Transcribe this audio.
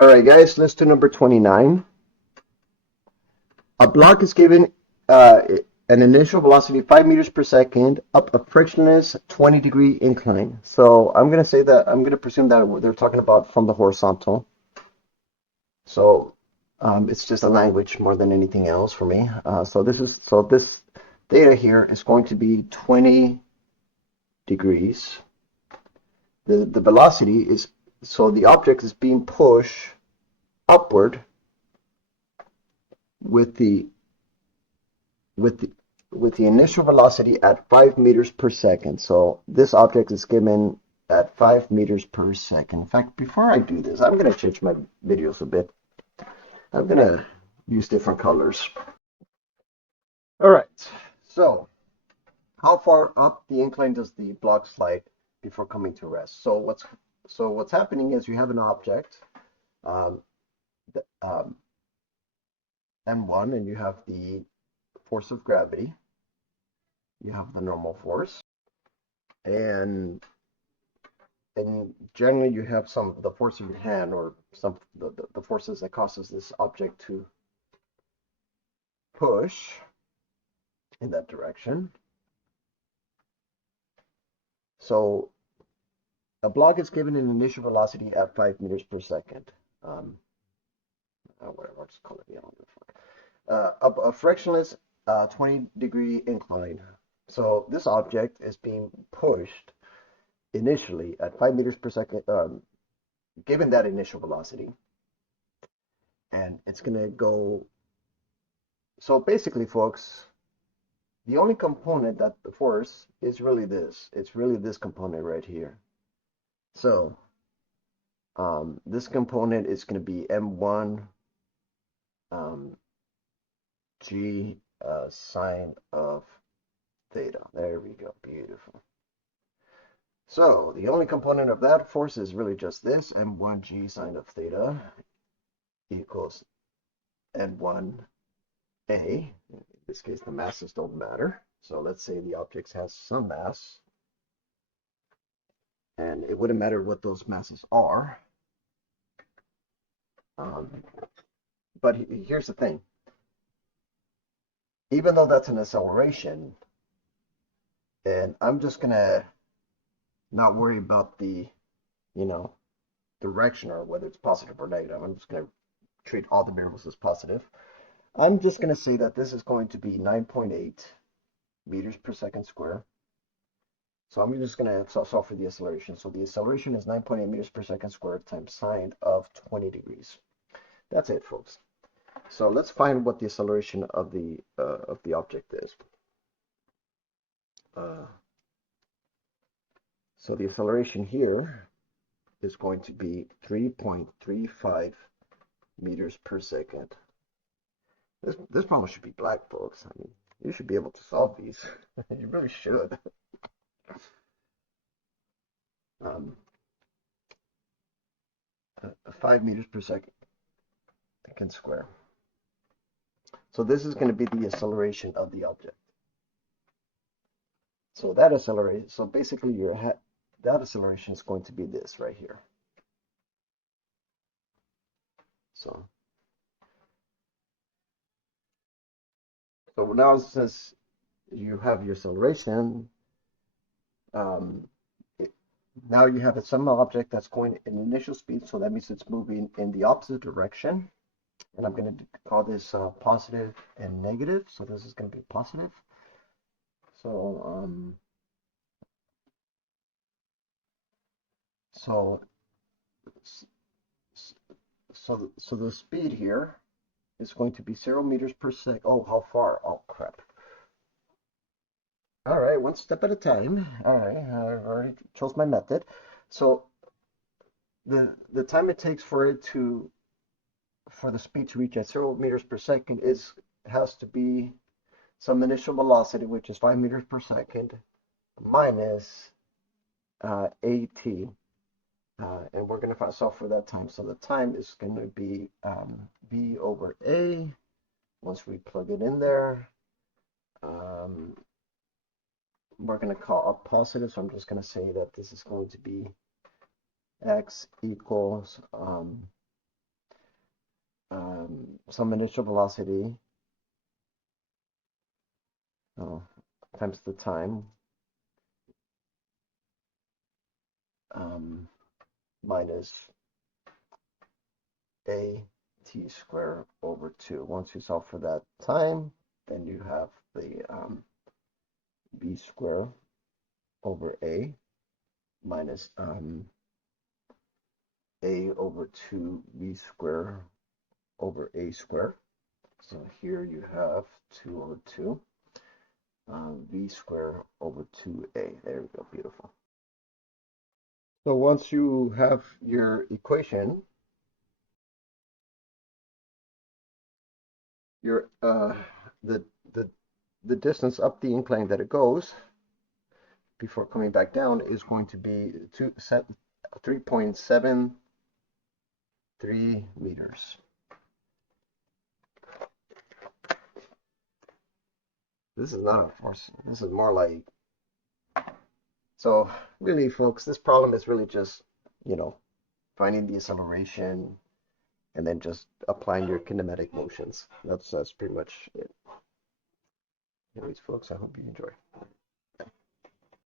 All right, guys, let's do number 29. A block is given uh, an initial velocity 5 meters per second up a frictionless 20-degree incline. So I'm going to say that I'm going to presume that they're talking about from the horizontal. So it's just a language more than anything else for me. So this data here is going to be 20 degrees. The velocity is so the object is being pushed upward with the with the with the initial velocity at 5 meters per second. So this object is given at 5 meters per second. In fact, before I do this, I'm going to change my videos a bit. I'm going to use different colors. All right. So how far up the incline does the block slide before coming to rest? So what's happening is you have an object, um, um, M1, and you have the force of gravity. You have the normal force, and generally you have some of the force of your hand or some the forces that causes this object to push in that direction. So a block is given an initial velocity at 5 meters per second. Um, whatever, I'll just call it yellow. A frictionless 20-degree incline. So this object is being pushed initially at 5 meters per second, given that initial velocity, and it's going to go. So basically, folks, the only component that the force is really this. It's really this component right here. So this component is going to be M1 um, G sine of theta. There we go. Beautiful. So the only component of that force is really just this, M1 G sine of theta equals N1 A. In this case, the masses don't matter. So let's say the object has some mass, and it wouldn't matter what those masses are. Um, but here's the thing. Even though that's an acceleration, and I'm just going to not worry about the, you know, direction or whether it's positive or negative. I'm just going to treat all the variables as positive. I'm just going to say that this is going to be 9.8 meters per second square. So I'm just going to solve for the acceleration. So the acceleration is 9.8 meters per second squared times sine of 20 degrees. That's it, folks. So let's find what the acceleration of the object is. So the acceleration here is going to be 3.35 meters per second. This problem should be black, folks. I mean, you should be able to solve these. You really should. 5 meters per second square. So this is going to be the acceleration of the object. So that acceleration, so basically that acceleration is going to be this right here. So now since you have your acceleration, um, now you have some object that's going in initial speed, so that means it's moving in the opposite direction. And I'm going to call this positive and negative. So this is going to be positive. So so so the speed here is going to be 0 meters per second. Oh, how far? Oh, crap. All right, one step at a time. All right, I've already chose my method. So the time it takes for the speed to reach at 0 meters per second has to be some initial velocity, which is 5 meters per second, minus at. And we're going to solve for that time. So the time is going to be v over a. Once we plug it in there, we're going to call up positive. So I'm just going to say that this is going to be x equals some initial velocity times the time minus a t squared over 2. Once you solve for that time, then you have the b squared over a minus a over 2b squared over a squared. So here you have 2 over 2, v squared over 2a. There we go, beautiful. So once you have your equation, your the the distance up the incline that it goes before coming back down is going to be 3.73 meters. This is not a force. This is more like, so really, folks, this problem is really just, finding the acceleration and then just applying your kinematic motions. That's pretty much it. Anyways, folks, I hope you enjoy.